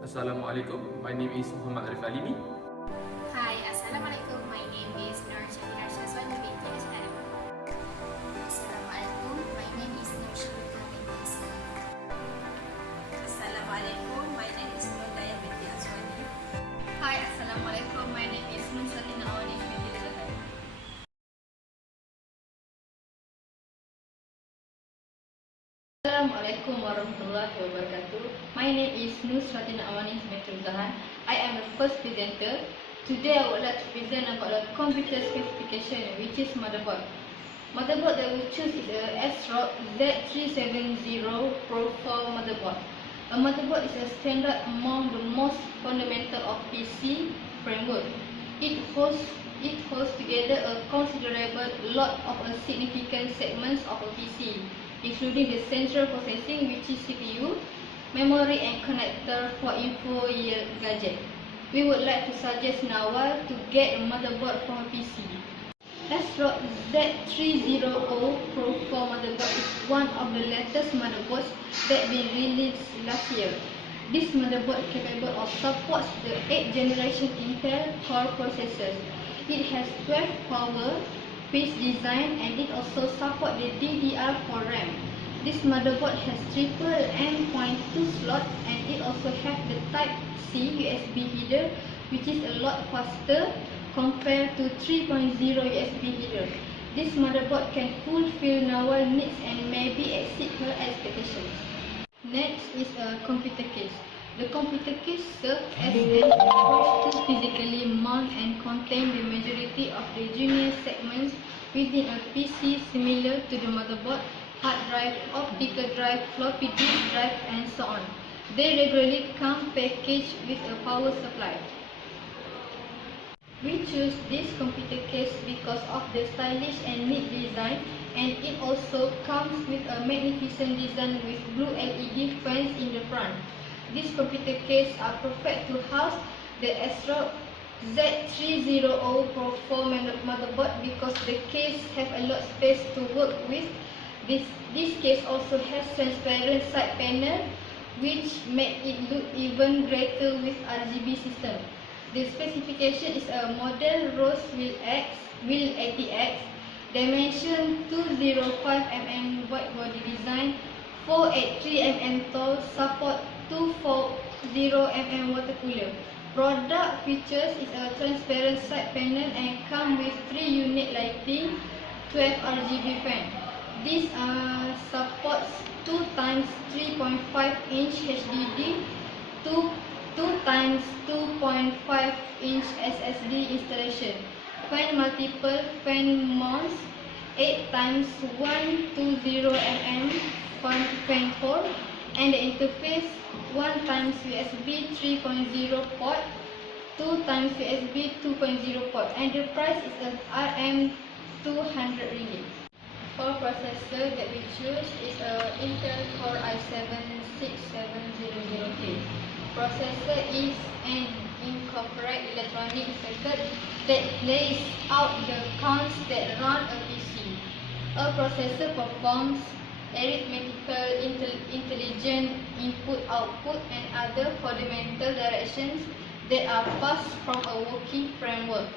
Assalamualaikum, my name is Muhammad Arif Alimi. Hi, Assalamualaikum. My name is Nur Syazwan binti Asnari. Assalamualaikum. My name is Nur Syazwan binti Asnari. Assalamualaikum. My name is Nur Daya binti Aswani. Hi, Assalamualaikum. My name is Nur Satina Awani binti Zahar. Assalamualaikum warahmatullahi wabarakatuh. My name is Nusratina Awani binti Zahar. I am the first presenter. Today I would like to present about the computer specification, which is motherboard. Motherboard that we choose is a ASRock Z370 Pro 4 motherboard. A motherboard is a standard among the most fundamental of PC framework. It holds together a considerable lot of significant segments of a PC, including the central processing, which is CPU, memory and connector for info gadget. We would like to suggest Nawal to get a motherboard for a PC. ASRock Z300 Pro 4 motherboard is one of the latest motherboards that been released last year. This motherboard is capable of supports the 8th generation Intel Core processors. It has 12 power based design and it also supports the DDR4 RAM. This motherboard has triple M.2 slot and it also has the Type-C USB header, which is a lot faster compared to 3.0 USB header. This motherboard can fulfill Nawal needs and maybe exceed her expectations. Next is a computer case. The computer case serves as an approach to physically mount and contain the majority of the junior segments within a PC similar to the motherboard, hard drive, optical drive, floppy disk drive and so on. They regularly come packaged with a power supply. We choose this computer case because of the stylish and neat design, and it also comes with a magnificent design with blue LED fans in the front. These computer cases are perfect to house the ASRock Z300 Pro 4 motherboard because the case have a lot of space to work with. This case also has transparent side panel, which make it look even greater with RGB system. The specification is a model Rose Wheel ATX, dimension 205 mm wide body design, 483 mm tall, support 240 mm water cooler. Product features is a transparent side panel and come with 3 unit lighting, 12 RGB fan. This supports 2 times 3.5 inch HDD, 2 times 2.5 inch SSD installation, fan multiple fan mounts, 8 times 120 mm fan port, and the interface 1 times USB 3.0 port, 2 times USB 2.0 port, and the price is RM200 ringgit. For processor that we choose is a Intel Core i7-6700K. Processor is an incorporate electronic circuit that lays out the counts that run a PC. A processor performs arithmetical, intelligent input-output and other fundamental directions that are passed from a working framework.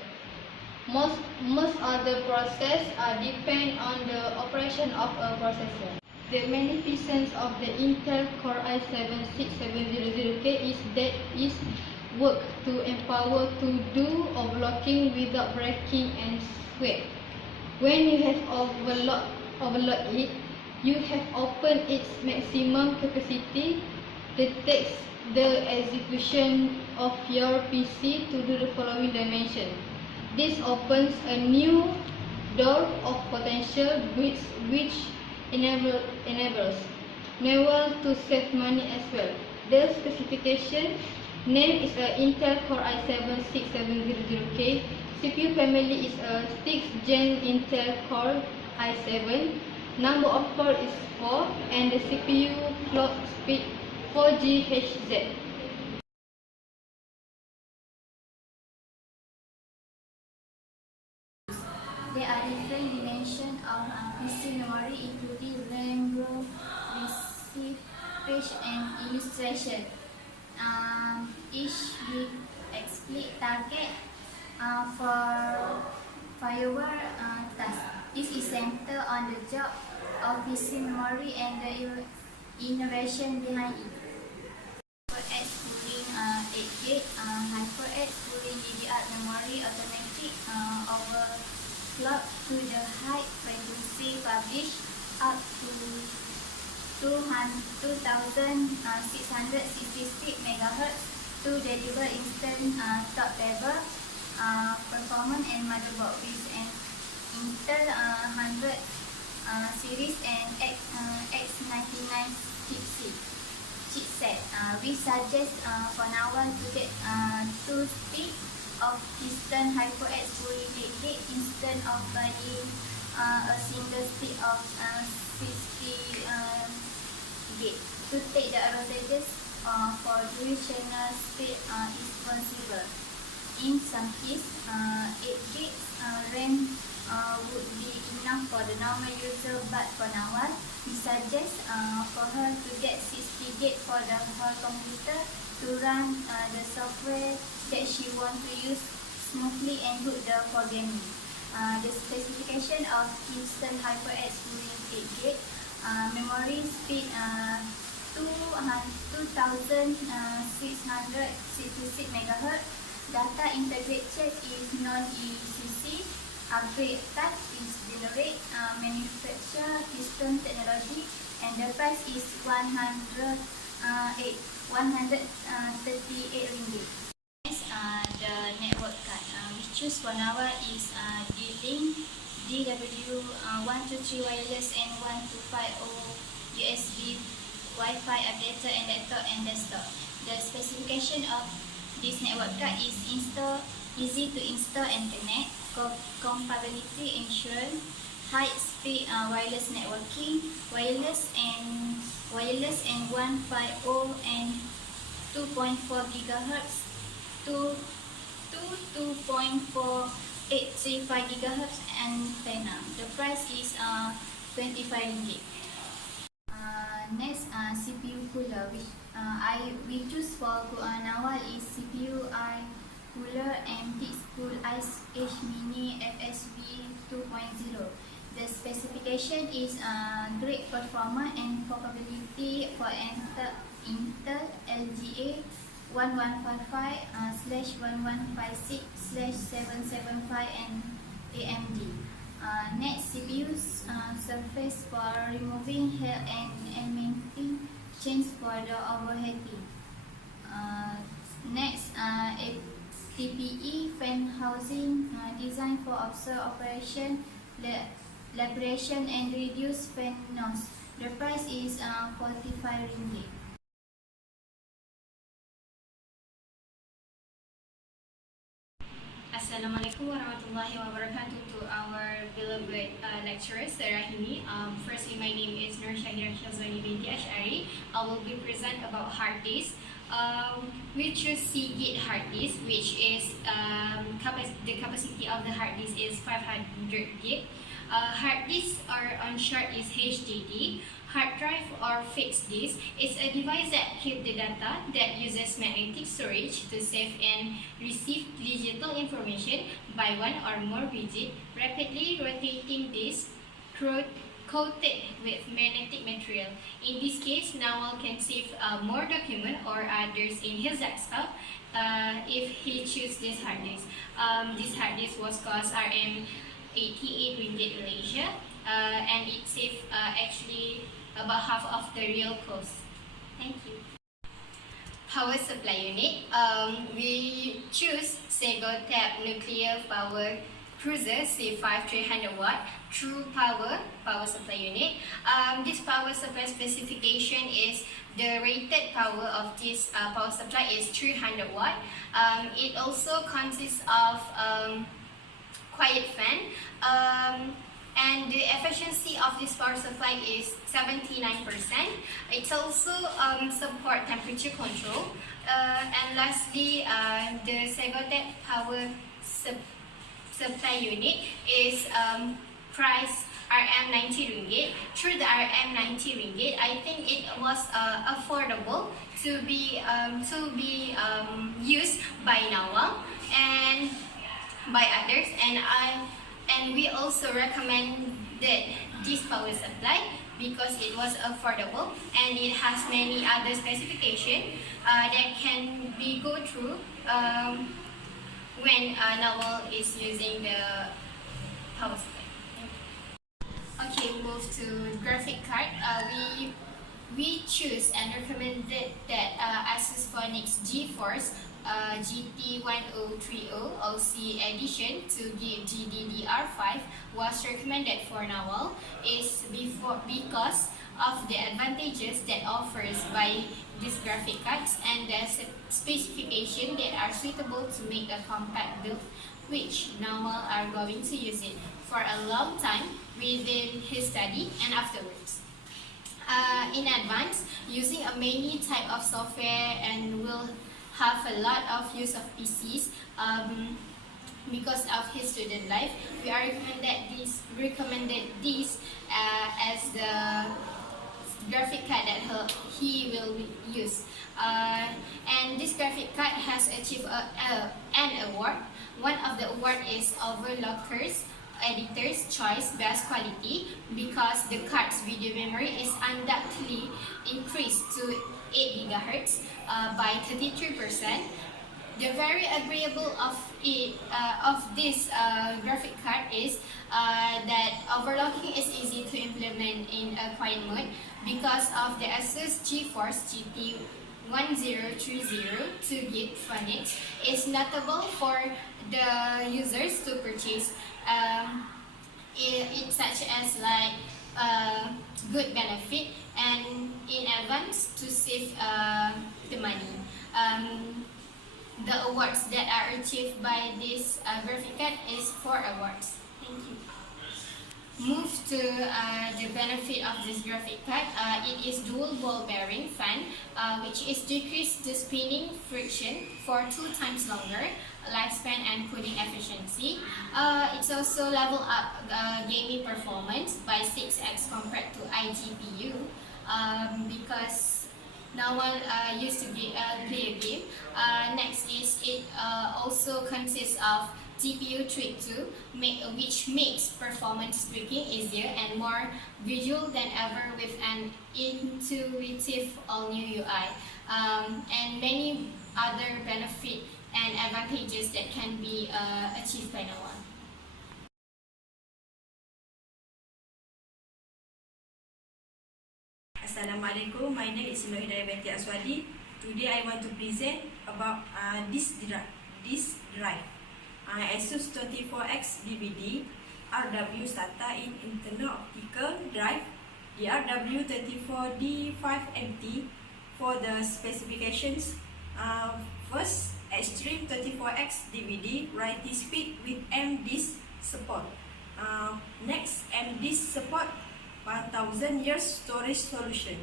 Most other processes depend on the operation of a processor. The magnificence of the Intel Core i7-6700K is that it works to empower to do overclocking without breaking and sweat. When you have overload it, you have opened its maximum capacity that takes the execution of your PC to do the following dimension. This opens a new door of potential which enables Nawal to save money as well. The specification name is a Intel Core i7-6700K. CPU family is a 6th gen Intel Core i7. Number of core is 4 and the CPU clock speed 4 GHz. There are different dimensions of PC memory, including RAM, ROM, receive, page, and illustration. Each with explicit target for your task. This is centered on the job of PC memory and the innovation behind it. HyperX pooling 8GB, HyperX pooling DDR memory automatic overclock to the high frequency publish up to 2666 MHz to deliver instant top level performance and motherboard with an Intel 100 series and X99 chipset. We suggest for now to get 2 speed of instant HyperX pooling 8GB instead of buying a single speed of 60 GB. To take the advantages for dual-channel speed is possible. In some cases, 8GB RAM would be enough for the normal user, but for now we suggest for her to get 60GB for the whole computer to run the software that she wants to use smoothly and do the programming. The specification of instant HyperX pooling 8GB, memory speed 2666 MHz, data integrated is non-ECC, upgrade type is generate, manufacture system technology, and the price is 138 ringgit. Next, the network card. We choose for now is D-Link DW123 wireless and 1250 USB Wi-Fi adapter and laptop and desktop. The specification of this network card is easy to install and connect, compatibility insurance, high speed wireless networking, wireless and 150 and 2.4 GHz to 2.4835 GHz antenna. The price is 25 ringgit. Next, CPU cooler. We choose for now is CPU cooler MTX Cool Ice H Mini FSB 2.0. The specification is great performance and compatibility for Intel LGA 1155/1156/775 and AMD. Next, CPU surface for removing hair and maintaining chains for the overheating. Next, a TPE fan housing designed for observe operation, liberation and reduce fan noise. The price is 45 ringgit. Assalamualaikum warahmatullahi wabarakatuh to our beloved lecturers, Rahimi. Firstly, my name is Nur Shahira Shazwani binti Ash'ari. I will be present about hard disk. We choose Seagate hard disk, which is the capacity of the hard disk is 500 GB. Hard disks are on short is HDD. Hard drive or fixed disk is a device that keeps the data that uses magnetic storage to save and receive digital information by one or more rigid, rapidly rotating disk coated with magnetic material. In this case, Nawal can save more document or others in his desktop if he chooses this hard disk. This hard disk was cost RM88 ringgit Malaysia, and it saved actually about half of the real cost. Thank you. Power supply unit. We choose JOUTPUT nuclear power cruiser C5 300 watt true power supply unit. This power supply specification is the rated power of this power supply is 300 watt. It also consists of quiet fan. And the efficiency of this power supply is 79%. It also support temperature control. And lastly, the JOUTPUT power supply unit is priced RM90 ringgit. Through the RM90 ringgit, I think it was affordable to be used by Nawal and by others, and we also recommended this power supply because it was affordable and it has many other specifications that can be go through when Nawal is using the power supply. Okay, move to graphic card. We choose and recommended that Asus Phonics GeForce GT1030 OC edition to give GDDR5 was recommended for Nawal is because of the advantages that offers by these graphic cards and the specification that are suitable to make a compact build, which Nawal are going to use it for a long time within his study and afterwards. In advance, using a many type of software and will have a lot of use of PCs because of his student life. We are recommended this as the graphic card that he will use. And this graphic card has achieved an award. One of the award is Overclockers Editor's Choice Best Quality because the card's video memory is undoubtedly increased to 8 GHz by 33%. The very agreeable of this graphic card is that overclocking is easy to implement in a quiet mode because of the Asus GeForce GT1030 2GB Phonics is notable for the users to purchase it such as like good benefit and in advance to save the money. The awards that are achieved by this graphic card is 4 awards. Thank you. Move to the benefit of this graphic card. It is dual ball bearing fan, which is decrease the spinning friction for 2 times longer lifespan and cooling efficiency. It's also level up gaming performance by 6x compared to iGPU because no one used to play a game. Next is it also consists of GPU tweak too, which makes performance tweaking easier and more visual than ever with an intuitive all-new UI, and many other benefits and advantages that can be achieved by no one. Assalamualaikum, my name is Nur Hidayah binti Aswadi. Today I want to present about this drive. Asus 24X DVD RW SATA in internal optical drive, the RW34D5MT. For the specifications, first, Extreme 24X DVD writing speed with MDISC support. Next, MDISC support 1000 years storage solution.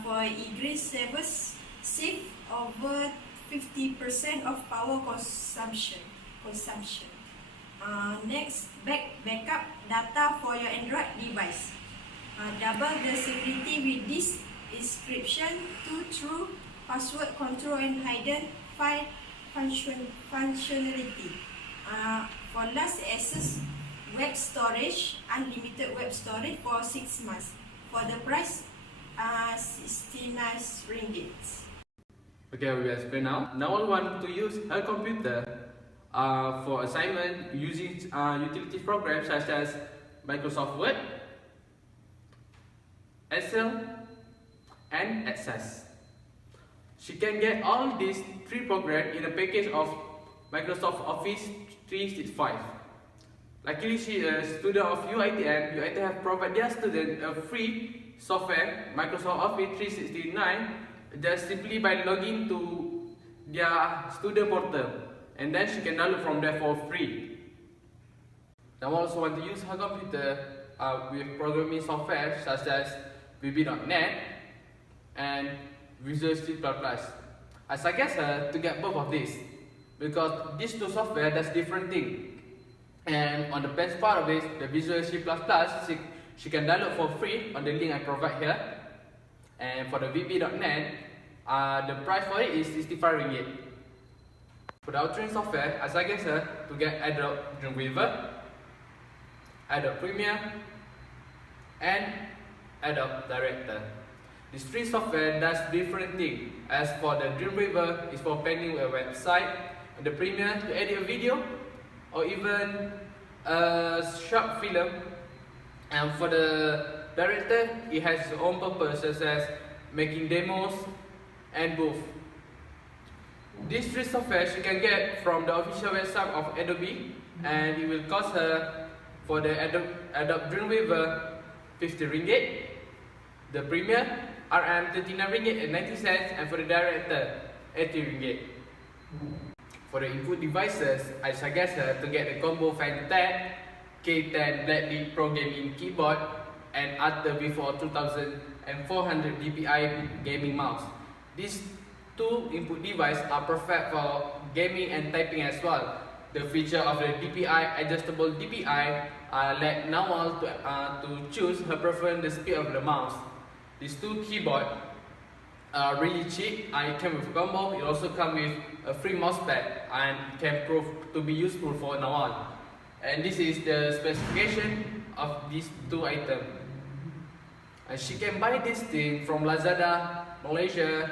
For egress servers, save over 50% of power consumption. Next, backup data for your Android device. Double the security with this encryption, 2 true password control and hidden file functionality. For last, Asus web storage, unlimited web storage for 6 months. For the price, 69 ringgit. Okay, we will explain now. Now I want to use her computer for assignment using utility programs such as Microsoft Word, Excel, and Access. She can get all these 3 programs in a package of Microsoft Office 365. Luckily, she is a student of UITM. UITM have provided their student a free software, Microsoft Office 369, just simply by logging to their student portal, and then she can download from there for free. I also want to use her computer with programming software such as VB.NET and Visual C++. I suggest her to get both of these because these 2 software does different things. And on the best part of it, the Visual C++, she can download for free on the link I provide here. And for the VB.NET, the price for it is RM65. For the authoring software, I suggest her to get Adobe Dreamweaver, Adobe Premiere, and Adobe Director. These three software does different things. As for the Dreamweaver, is for planning a website, and the Premiere to edit a video, or even a short film. And for the Director, it has its own purpose, such as making demos and both. These three software she can get from the official website of Adobe, and it will cost her for the Adobe Dreamweaver RM50, the Premiere RM39.90, and for the Director RM80. For the input devices, I suggest her to get the combo Fantasy K10 Blackbeard Pro Gaming Keyboard and Alter V4 2400 DPI gaming mouse. These two input devices are perfect for gaming and typing as well. The feature of the DPI, adjustable DPI, let Nawal to choose her preference the speed of the mouse. These two keyboards are really cheap. It came with combo. It also comes with a free mousepad and can prove to be useful for Nawal. And this is the specification of these two items. And she can buy this thing from Lazada, Malaysia,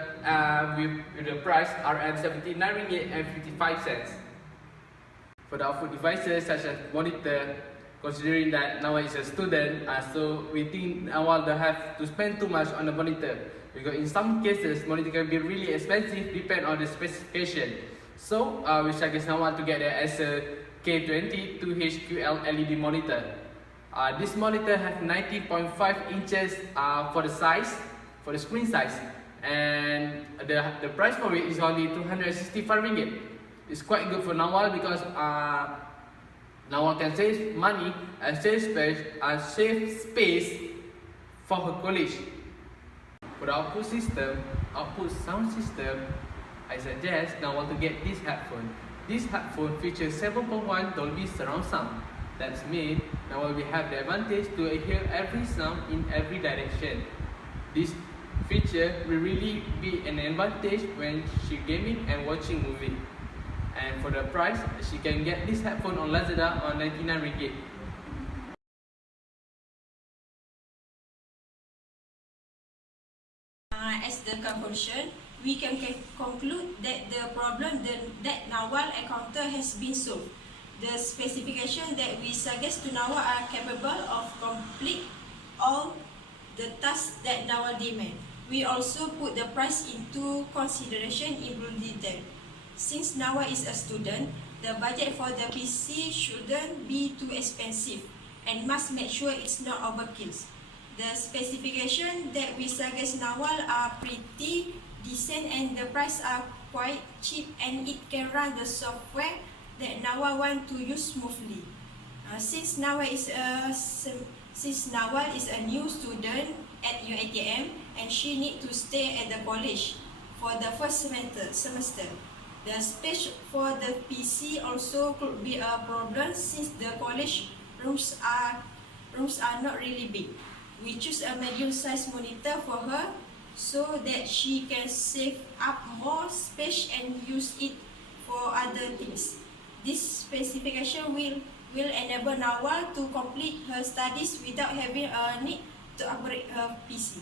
with the price RM79.55. For the output devices such as monitor, considering that Nawal is a student, so we think Nawal don't have to spend too much on the monitor, because in some cases monitor can be really expensive depending on the specification. So we suggest Nawal to get the as a K20 2HQL LED monitor. This monitor has 19.5 inches for the size, for the screen size, and the price for it is only RM265. It's quite good for Nawal because Nawal can save money and save space for her college. For the output sound system, I suggest Nawal to get this headphone. This headphone features 7.1 Dolby surround sound. That means Nawal will have the advantage to hear every sound in every direction. This feature will really be an advantage when she gaming and watching movie. And for the price, she can get this headphone on Lazada on RM99. As the conclusion, we can conclude that the problem that Nawal encountered has been solved. The specifications that we suggest to Nawal are capable of complete all the tasks that Nawal demand. We also put the price into consideration in detail. Since Nawal is a student, the budget for the PC shouldn't be too expensive and must make sure it's not overkill. The specifications that we suggest Nawal are pretty decent and the price are quite cheap, and it can run the software that Nawal want to use smoothly. Since Nawal is a new student at UiTM and she need to stay at the college for the first semester, the space for the PC also could be a problem since the college rooms are not really big. We choose a medium-sized monitor for her so that she can save up more space and use it for other things. This specification will enable Nawal to complete her studies without having a need to upgrade her PC.